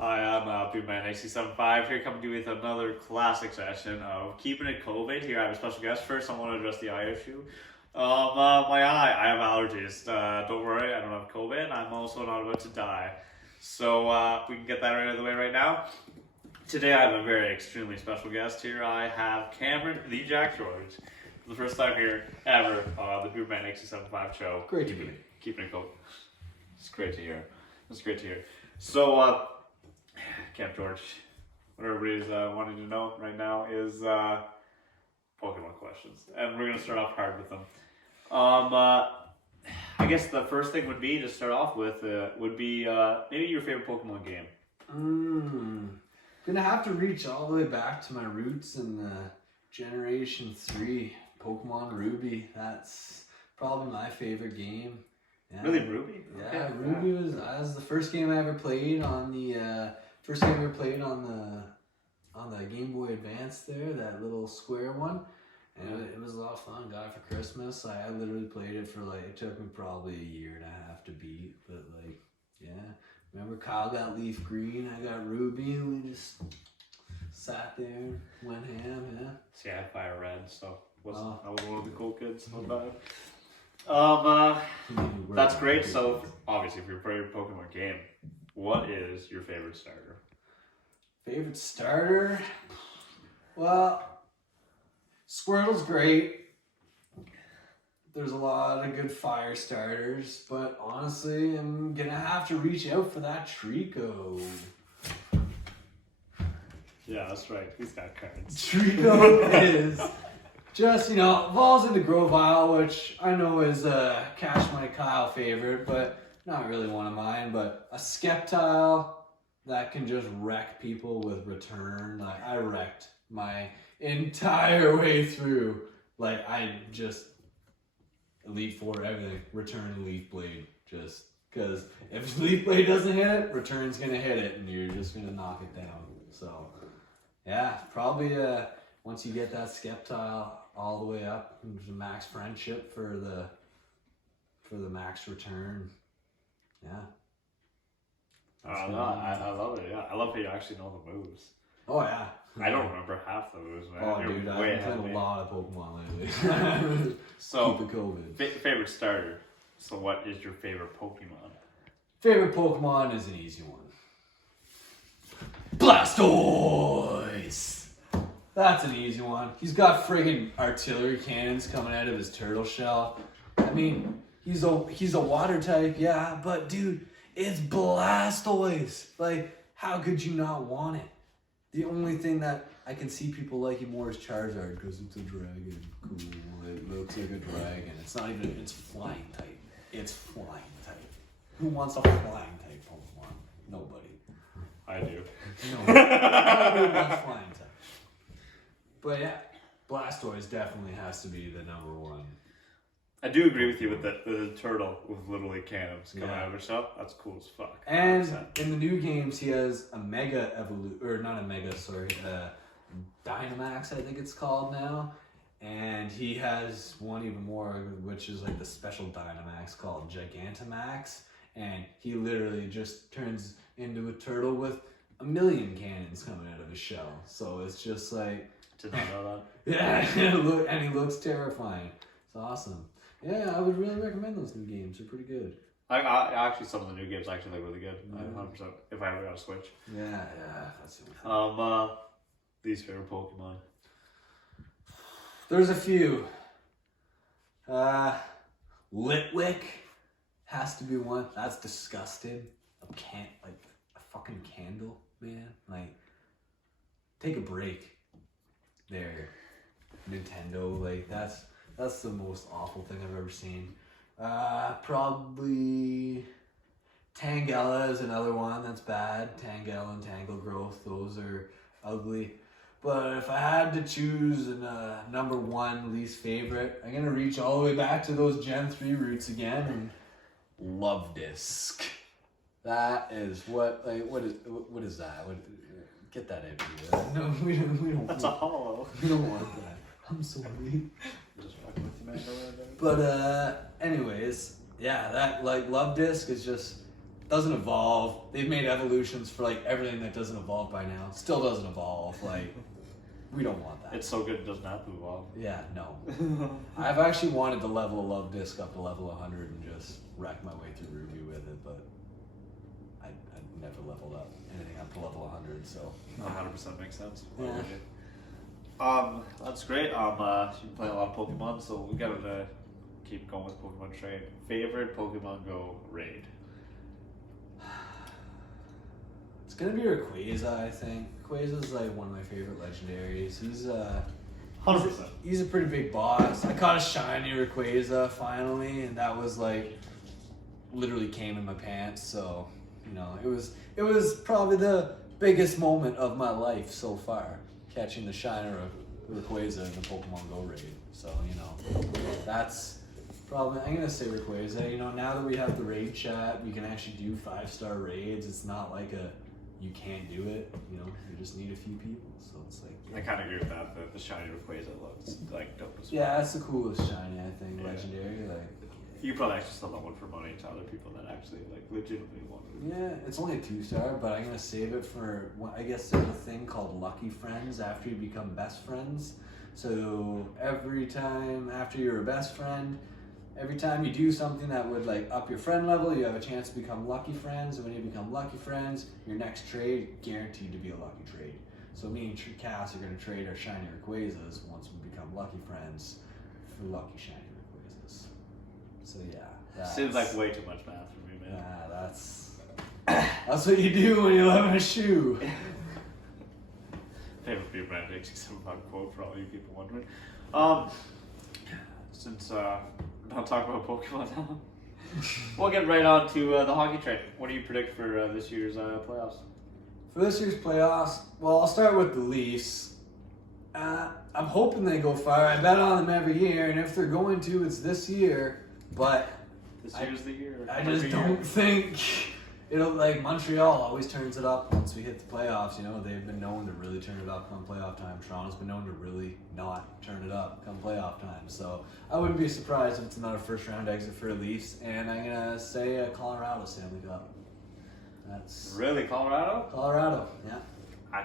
Hi, I'm Big Man 875 here, coming to you with another classic session of Keeping It COVID. Here I have a special guest. First, I want to address the eye issue. My eye, I have allergies. Don't worry, I don't have COVID, and I'm also not about to die. So we can get that right out of the way right now. Today I have a very extremely special guest here. I have Cameron, the Jack George. For the first time here ever on the Big Man 875 show. Great to be. Keeping It COVID. It's great to hear. It's great to hear. So, Camp George, what everybody's wanting to know right now is Pokemon questions, and we're gonna start off hard with them. I guess the first thing would be to start off with would be maybe your favorite Pokemon game. Gonna have to reach all the way back to my roots in Generation 3 Pokemon Ruby. That's probably my favorite game. Yeah. Really, Ruby? Yeah, Okay. Ruby was the first game I ever played on the on the Game Boy Advance there, that little square one. And it was a lot of fun. Got it for Christmas. I literally played it for it took me probably a year and a half to beat, but yeah. Remember Kyle got Leaf Green, I got Ruby, and we just sat there, went ham, yeah. See, I had Fire Red, so I was one of the cool kids. Not bad. That's great. So, obviously, for your favorite Pokemon game, what is your favorite starter? Favorite starter? Well, Squirtle's great. There's a lot of good fire starters, but honestly, I'm gonna have to reach out for that Trico. Yeah, that's right. He's got cards. Trico is just, evolves into Grovyle, which I know is Cash My Kyle favorite, but not really one of mine. But a Sceptile that can just wreck people with return. I wrecked my entire way through. I just Elite Four everything. Return Leaf Blade. Just because if Leaf Blade doesn't hit it, Return's gonna hit it, and you're just gonna knock it down. So yeah, probably once you get that Sceptile all the way up to max friendship for the max return. Yeah. I love it. Yeah, I love how you actually know the moves. Oh yeah. I don't remember half the moves, man. Oh You're dude, way I've ahead of played me. a lot of Pokemon lately. So, keep it COVID. Favorite starter. So, what is your favorite Pokemon? Favorite Pokemon is an easy one. Blastoise! That's an easy one. He's got friggin' artillery cannons coming out of his turtle shell. I mean, he's a water type, yeah, but dude, it's Blastoise. How could you not want it? The only thing that I can see people liking more is Charizard because it's a dragon. Cool, it looks like a dragon. It's not even, it's flying type. It's flying type. Who wants a flying type Pokemon? Nobody. I do. Nobody wants flying type. But yeah, Blastoise definitely has to be the number one. I do agree with you with the turtle with literally cannons coming out of herself. That's cool as fuck. And 100%. in the new games, he has a Mega Dynamax, I think it's called now. And he has one even more, which is the special Dynamax called Gigantamax. And he literally just turns into a turtle with 1,000,000 cannons coming out of his shell. So it's just Did not know that. yeah, and he looks terrifying. It's awesome. Yeah, I would really recommend those new games. They're pretty good. I actually, some of the new games actually look really good. 100%. If I ever got a Switch. Yeah, that's it. Least favorite Pokemon. There's a few. Litwick has to be one. That's disgusting. A fucking candle, man. Take a break. There, Nintendo. That's the most awful thing I've ever seen. Probably Tangela is another one that's bad. Tangela and Tangle Growth, those are ugly. But if I had to choose a number one least favorite, I'm gonna reach all the way back to those Gen 3 roots again and Love Disc. That is what is that? Get that out of here. No, we don't. That's a hollow. We don't want that. I'm sorry. Just fucking with you, man. But anyways, yeah, that Love Disc is just doesn't evolve. They've made evolutions for like everything that doesn't evolve by now. Still doesn't evolve. Like, we don't want that. It's so good it doesn't have to evolve. Yeah, no. I've actually wanted to level a love disc up to level 100 and just wreck my way through Ruby with it, but I never leveled up anything up to level 100, so. 100% makes sense. Yeah. That's great. You've been playing a lot of Pokemon, so we gotta keep going with Pokemon Trade. Favorite Pokemon Go raid? It's gonna be Rayquaza, I think. Rayquaza's like one of my favorite legendaries. He's 100%. He's a pretty big boss. I caught a shiny Rayquaza finally, and that was like literally came in my pants. So you know, it was probably the biggest moment of my life so far, catching the shiner of Rayquaza in the Pokemon Go raid. So you know, that's probably, I'm gonna say Rayquaza. You know, now that we have the raid chat, we can actually do 5-star raids. It's not like you can't do it. You know, you just need a few people. So it's like. I kind of agree with that. The shiny Rayquaza looks like dope as well. Yeah, that's the coolest shiny, I think. Yeah. Legendary, like. You probably actually sell that one for money to other people that actually like legitimately want it. Yeah, it's only a 2-star, but I'm gonna save it for. I guess there's a thing called Lucky Friends after you become best friends. So every time after you're a best friend, every time you do something that would like up your friend level, you have a chance to become lucky friends. And when you become lucky friends, your next trade guaranteed to be a lucky trade. So me and Cass are gonna trade our shiny Rayquazas once we become lucky friends for lucky shiny Rayquazas. So yeah, Seems like way too much math for me, man. Yeah, that's what you do when you live in a shoe. Favorite beer brand, 67 quote for all you people wondering. Since we're not talking about Pokemon now, we'll get right on to the hockey trade. What do you predict for this year's playoffs? For this year's playoffs, well, I'll start with the Leafs. I'm hoping they go far. I bet on them every year, and if they're going to, it's this year. But This year's the year. I just don't think it'll, like, Montreal always turns it up once we hit the playoffs. You know, they've been known to really turn it up come playoff time. Toronto's been known to really not turn it up come playoff time. So I wouldn't be surprised if it's another first round exit for the Leafs. And I'm gonna say Colorado Stanley Cup. That's Really, Colorado? Colorado. Yeah.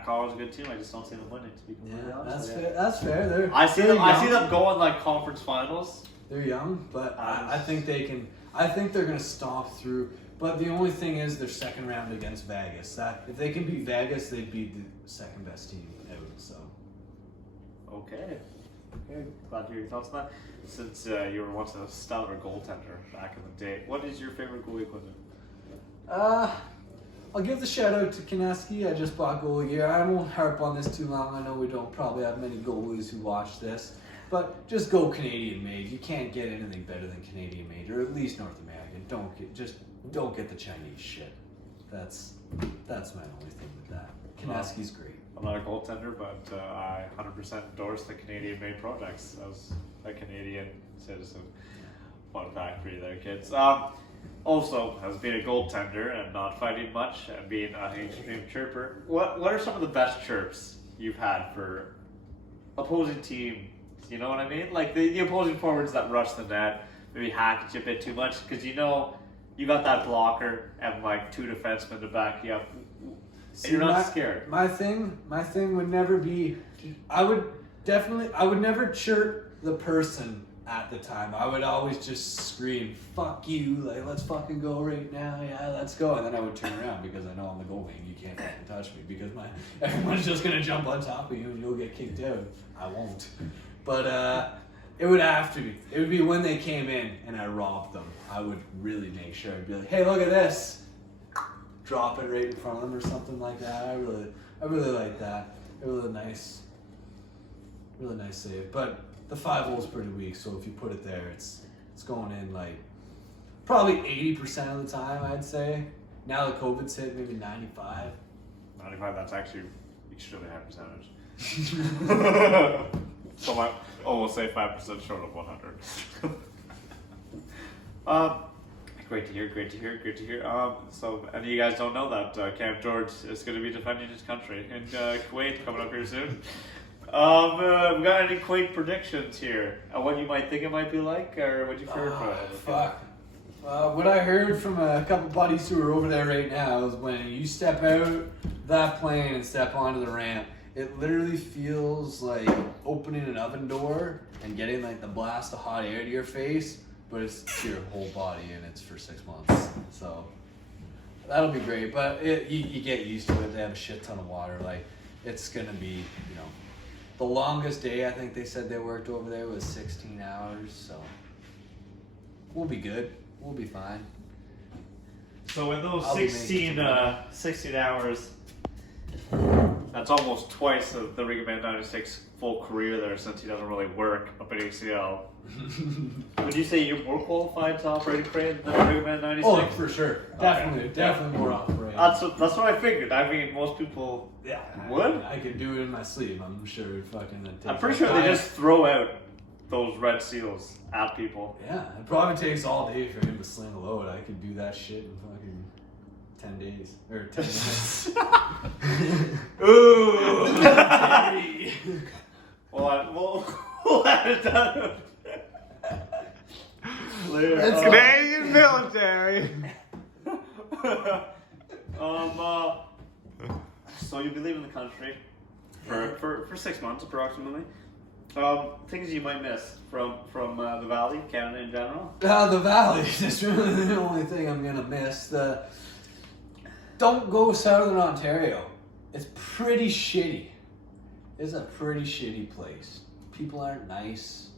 Colorado's a good team. I just don't see them winning. To be completely Yeah, honest. that's fair. That's fair. I see they're them. I see young. them going like conference finals. They're young, but I think they can. I think they're gonna stomp through. But the only thing is, their second round against Vegas. That if they can beat Vegas, they'd beat the second best team out. So. Okay. Glad to hear your thoughts on that. Since you were once a stellar goaltender back in the day, what is your favorite goalie equipment? I'll give the shout out to Kineski. I just bought goalie gear. I won't harp on this too long. I know we don't probably have many goalies who watch this, but just go Canadian made. You can't get anything better than Canadian made, or at least North American. Don't get the Chinese shit. That's my only thing with that. Kineski's great. I'm not a goaltender, but I 100% endorse the Canadian made projects as a Canadian citizen. Fun fact for you there, kids. Also, as being a goaltender and not fighting much and being an extreme chirper, what are some of the best chirps you've had for opposing team? You know what I mean? Like the opposing forwards that rush the net, maybe hack at you a bit too much because you know you got that blocker and like 2 defensemen to back you up. See, you're not scared. My thing would never be. I would never chirp the person at the time. I would always just scream, "Fuck you!" Like, let's fucking go right now. Yeah, let's go. And then I would turn around because I know on the goal wing you can't fucking touch me because everyone's just gonna jump on top of you and you'll get kicked out. I won't. But it would have to be. It would be when they came in and I robbed them. I would really make sure. I'd be like, "Hey, look at this." Drop it right in front of them or something like that. I really like that. A really nice save. But the 5-hole's pretty weak, so if you put it there, it's going in like probably 80% of the time, I'd say. Now that COVID's hit, maybe 95. 95, that's actually extremely high percentage. So I almost say 5% short of 100. Great to hear. So, and you guys don't know that Camp George is going to be defending his country in Kuwait coming up here soon. We got any Kuwait predictions here? What you might think it might be like, or what you heard? Fuck. What I heard from a couple buddies who are over there right now is when you step out that plane and step onto the ramp, it literally feels like opening an oven door and getting like the blast of hot air to your face, but it's to your whole body and it's for 6 months. So that'll be great, but you get used to it. They have a shit ton of water. Like it's gonna be, the longest day I think they said they worked over there was 16 hours. So we'll be good. We'll be fine. So in those 16 hours, that's almost twice the Ring Man 96 full career there, since he doesn't really work up at ACL. Would you say you're more qualified to operate a crane than Ring Man 96? Oh, for sure. Definitely more operating. That's what I figured. I mean, most people would. I could do it in my sleep. I'm sure I'm pretty sure they just throw out those red seals at people. Yeah, it probably takes all day for him to sling a load. I could do that shit in fucking 10 days. Or 10 minutes. Ooh! We'll add it down. Later. It's Canadian military. So you'll be leaving the country for 6 months approximately. Things you might miss from the Valley, Canada in general. The Valley is really the only thing I'm gonna miss. Don't go Southern Ontario. It's pretty shitty. It's a pretty shitty place. People aren't nice,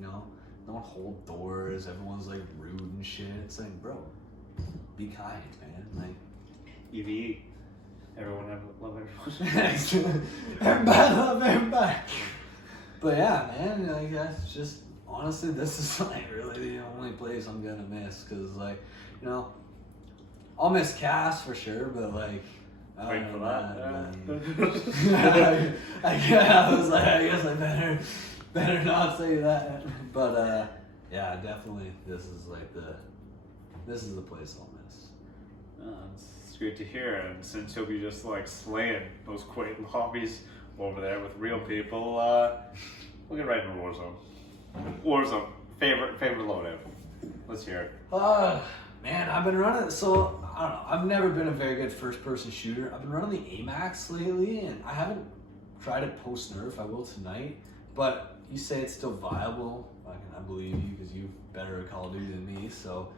don't hold doors. Everyone's like rude and shit. It's like, bro, be kind, man. Like, EVE. Everyone love everyone. Everybody love everybody. But yeah, man, like that's just honestly, this is like really the only place I'm gonna miss, cause like, I'll miss Cass for sure, but like. Wait for that. I guess I better not say that. But yeah, definitely, this is the place I'll miss. It's great to hear, and since you'll be just like slaying those quaint hobbies over there with real people, we'll get right into Warzone. Warzone, favorite loadout. Let's hear it. Man, I've been running, so I don't know, I've never been a very good first-person shooter. I've been running the AMAX lately, and I haven't tried it post-nerf. I will tonight, but you say it's still viable. I believe you, because you're better at Call of Duty than me, so.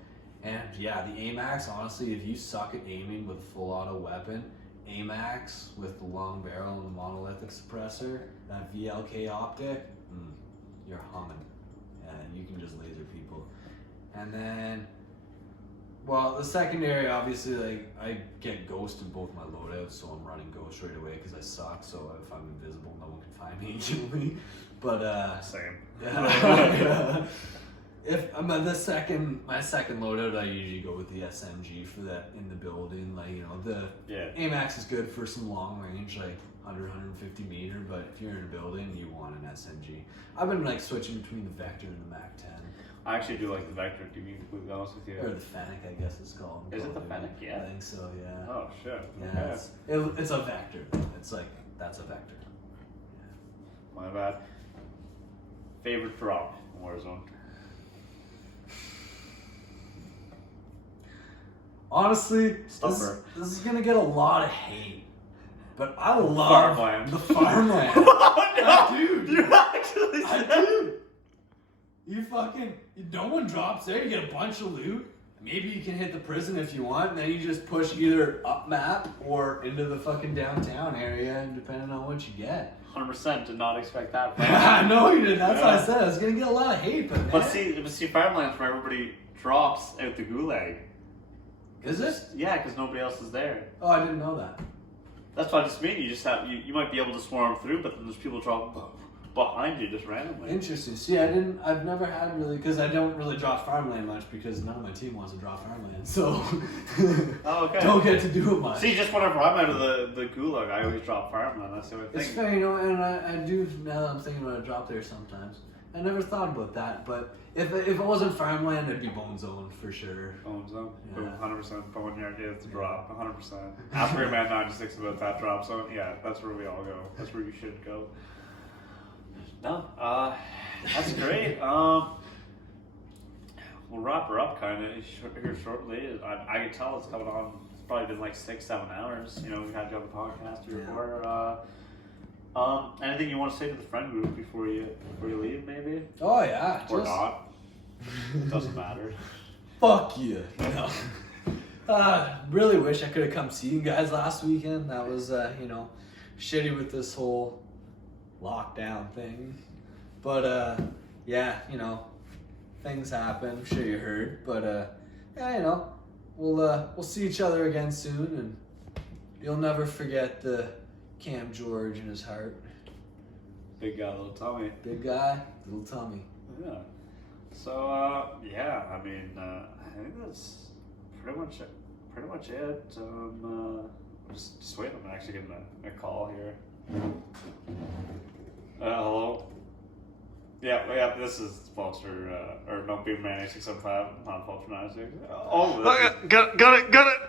And yeah, the AMAX, honestly, if you suck at aiming with a full auto weapon, AMAX with the long barrel and the monolithic suppressor, that VLK optic, you're humming. And you can just laser people. And then, well, the secondary, obviously, like, I get ghost in both my loadouts, so I'm running ghost right away because I suck, so if I'm invisible, no one can find me and kill me. But, Same. If I'm at my second loadout, I usually go with the SMG for that in the building. Like, the AMAX is good for some long range, like 150 meter, but if you're in a building, you want an SMG. I've been like switching between the Vector and the Mac 10. I actually do like the Vector, to be completely honest with you. Or the Fennec, I guess it's called. Is it the Fennec? Yeah. I think so, yeah. Oh, shit. Yeah, it's a Vector. It's like, that's a Vector. My bad. Favorite drop in Warzone? Honestly, Stuffer. This is gonna get a lot of hate, but I love Farmland. the farmland. Oh, no! I do. You actually I said do. No one drops there. You get a bunch of loot. Maybe you can hit the prison if you want, and then you just push either up map or into the fucking downtown area, and depending on what you get. 100% did not expect that. I know you did. That's what I said. I was gonna get a lot of hate, but man. But see, Farmland's where everybody drops out the gulag. Is it? Yeah, because nobody else is there. Oh, I didn't know that. That's what I just mean. You just have you might be able to swarm through, but then there's people dropping behind you just randomly. Interesting. See, I've never had really, because I don't really drop farmland much because none of my team wants to drop farmland, so Oh, okay. don't get to do it much. See, just whenever I'm out of the gulag, I always drop farmland. That's the only It's thing. fair, and I do, now that I'm thinking about it, drop there sometimes. I never thought about that, but if it wasn't farmland, it'd be Bone Zone for sure. Bone Zone. Yeah. Boom, 100% Boneyard gets the drop. 100%. After Man 96 about that drop zone, yeah, that's where we all go. That's where you should go. No, that's great. we'll wrap her up kind of here shortly. I can tell it's coming on. It's probably been like 6-7 hours. You know, we had you on the podcast before. Anything you want to say to the friend group before you leave, maybe? Oh yeah, Or not? Doesn't matter. Fuck you. No. Really wish I could have come see you guys last weekend. That was shitty with this whole lockdown thing. But yeah, things happen. I'm sure you heard. But yeah, we'll see each other again soon, and you'll never forget the Cam George in his heart. Big guy, little tummy. Big guy, little tummy. Yeah. So yeah, I mean, I think that's pretty much it. Just wait. I'm actually getting a call here. Hello. Yeah. This is folks or no, Beamer Man 8675, not folks from 96. Oh, Okay, got it.